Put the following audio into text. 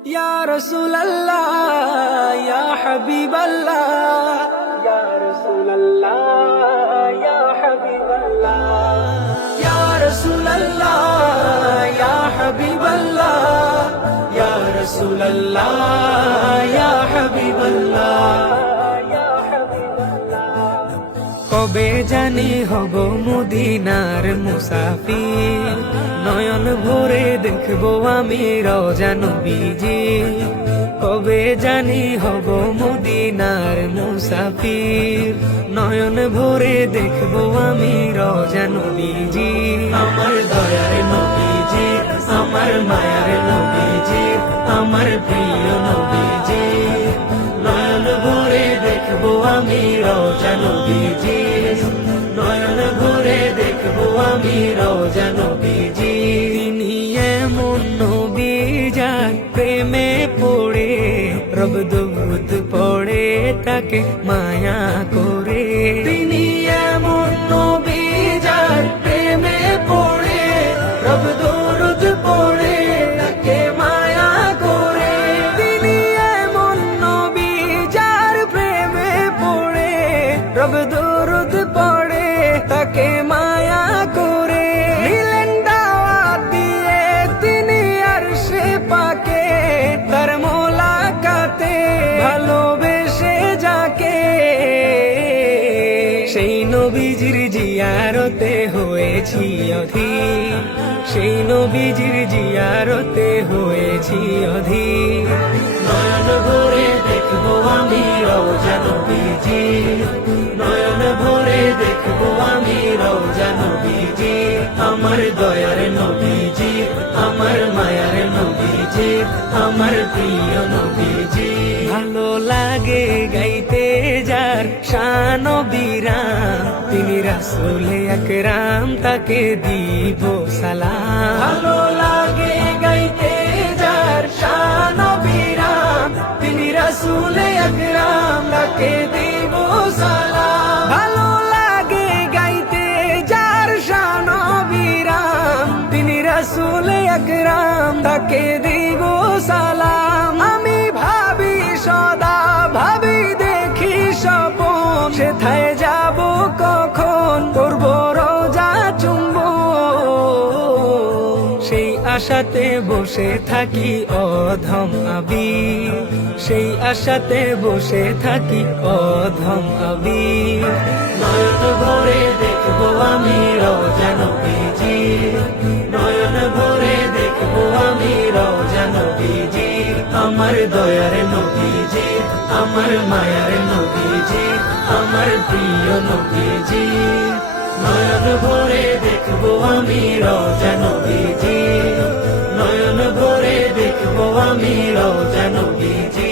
ইয়া রাসূলুল্লাহ ইয়া হাবিবাল্লাহ ইয়া রাসূলুল্লাহ ইয়া হাবিবাল্লাহ ইয়া রাসূলুল্লাহ ইয়া হাবিবাল্লাহ ইয়া রাসূলুল্লাহ ইয়া হাবিবাল্লাহ কবে জানি হব মদিনার মুসাফির, নয়ন ভরে দেখবো আমি রওজা নবীজি। কবে জানি হব মদিনার মুসাফির, নয়ন ভরে দেখবো আমি রওজা নবীজি। আমার দয়ার নবীজি, আমার মায়ার নবীজি, আমার প্রিয় নবীজি। নয়ন ভরে দেখবো আমি রওজা নবীজি, নয়ন ভরে দেখবো আমি রওজা নবীজি। তিনি এমন নবী যার প্রেমে পড়ে রব দুরূদ পড়ে তাকে মায়া করে। তিনি এমন নবী যার প্রেমে পড়ে রব দুরূদ পড়ে তাকে মায়া করে। তিনি এমন নবী যার প্রেমে পড়ে রব দুরূদ পড়ে তাকে মায়া করে। নিলেন দাওয়াত দিয়ে তিনি আরশে পাকে, তার মোলাকাতে ভালোবেসে যাকে। সেই নবীজির জিয়ারতে হয়েছি অধীর, সেই নবীজির জিয়ারতে হয়েছি অধীর। নয়ন ভরে দেখবো আমি রওজা নবীজি, নয়ন ভরে দেখবো আমি রওজা নবীজি। আমার দয়ার নবীজি, আমার মায়ার নবীজি, আমার প্রিয় নবীজি। ভালো লাগে গাইতে যার শান বীরান, তিনি রাসূলে আকরাম তাকে দিব সালাম। ভালো লাগে গাইতে যার শান বীরান, তিনি রাসূলে আকরাম তাকে দিব সালাম। ভালো লাগে গাইতে যার শান বীরান, তিনি রাসূলে আকরাম তাকে দিব সালাম। আমি ভাবি সদা ভাবি দেখি স্বপন, সেথায় যাব কখন করব রওজা চুম্বন। সেই আশাতে বসে থাকি অধম আবির, সেই আশাতে বসে থাকি অধম আবির। নয়ন ভরে দেখবো আমি রওজা নবীজি, নয়ন ভরে দেখবো আমি রওজা নবীজি। আমার দয়ার নবীজি, আমার মায়ার নবীজি, আমার প্রিয় নবীজি। নয়ন ভরে দেখবো আমি রওজা নবীজি, নয়ন ভরে দেখবো আমি রওজা নবীজি।